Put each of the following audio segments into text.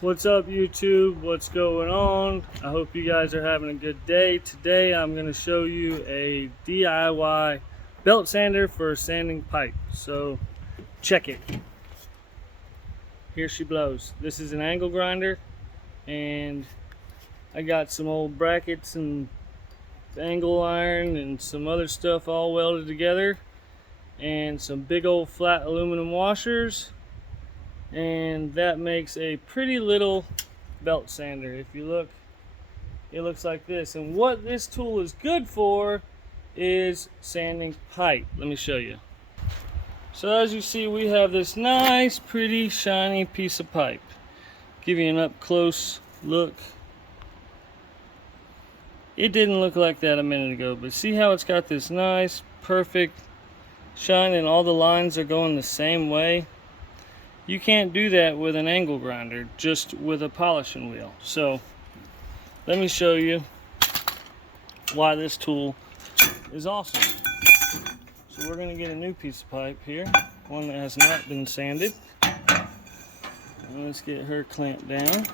What's up, YouTube? What's going on? I hope you guys are having a good day. Today I'm going to show you a DIY belt sander for sanding pipe. So check it. Here she blows. This is an angle grinder, and I got some old brackets and angle iron and some other stuff all welded together, and some big old flat aluminum washers, and that makes a pretty little belt sander. If you look, it looks like this. And what this tool is good for is sanding pipe. Let me show you. So as you see, we have this nice, pretty, shiny piece of pipe. Give you an up close look. It didn't look like that a minute ago, but see how it's got this nice, perfect shine, and all the lines are going the same way? You can't do that with an angle grinder, just with a polishing wheel. So let me show you why this tool is awesome. So we're going to get a new piece of pipe here, one that has not been sanded. And let's get her clamped down.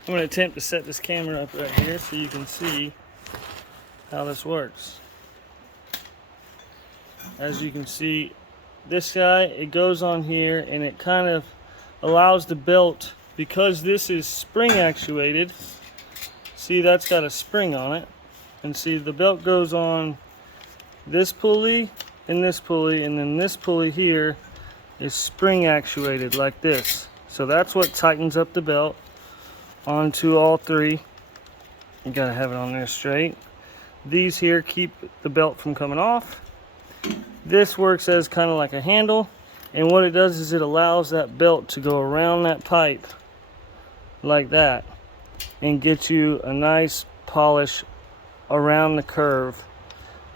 I'm going to attempt to set this camera up right here so you can see how this works. As you can see, this guy, it goes on here and it kind of allows the belt, because this is spring actuated. See, that's got a spring on it, and see the belt goes on this pulley and this pulley, and then this pulley here is spring actuated like this. So that's what tightens up the belt onto all three. You gotta have it on there straight. These here keep the belt from coming off. This works as kind of like a handle, and what it does is it allows that belt to go around that pipe like that and get you a nice polish around the curve.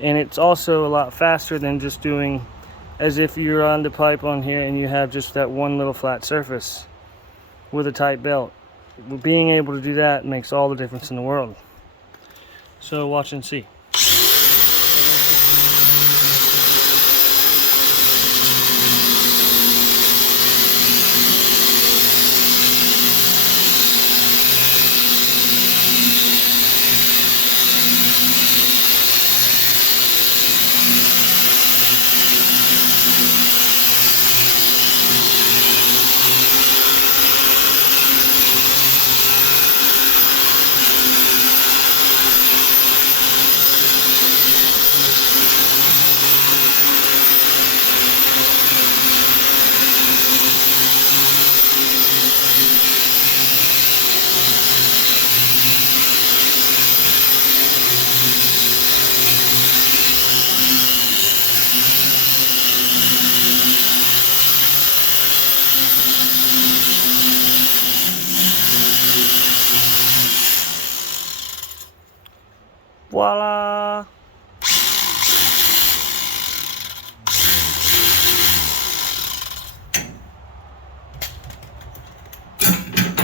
And it's also a lot faster than just doing as if you're on the pipe on here and you have just that one little flat surface with a tight belt. Being able to do that makes all the difference in the world. So watch and see. Voila!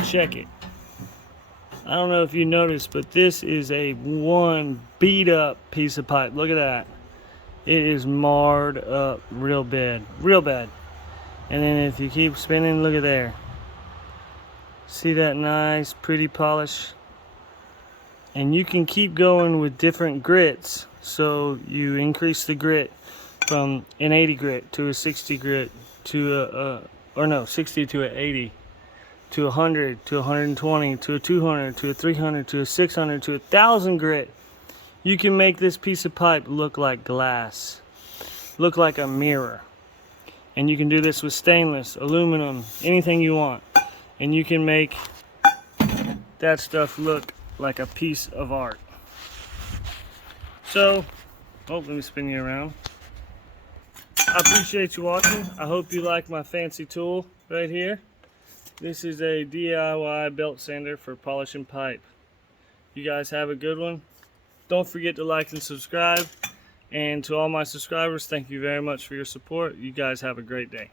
Check it. I don't know if you noticed, but this is a one beat up piece of pipe. Look at that. It is marred up real bad. Real bad. And then if you keep spinning, look at there. See that nice, pretty polish? And you can keep going with different grits. So you increase the grit from an 80 grit to a 60 grit to a 60 to an 80 to 100 to 120 to a 200 to a 300 to a 600 to a 1,000 grit. You can make this piece of pipe look like glass, look like a mirror. And you can do this with stainless, aluminum, anything you want. And you can make that stuff look like a piece of art. So, let me spin you around. I appreciate you watching. I hope you like my fancy tool right here. This is a DIY belt sander for polishing pipe. You guys have a good one. Don't forget to like and subscribe. And to all my subscribers, thank you very much for your support. You guys have a great day.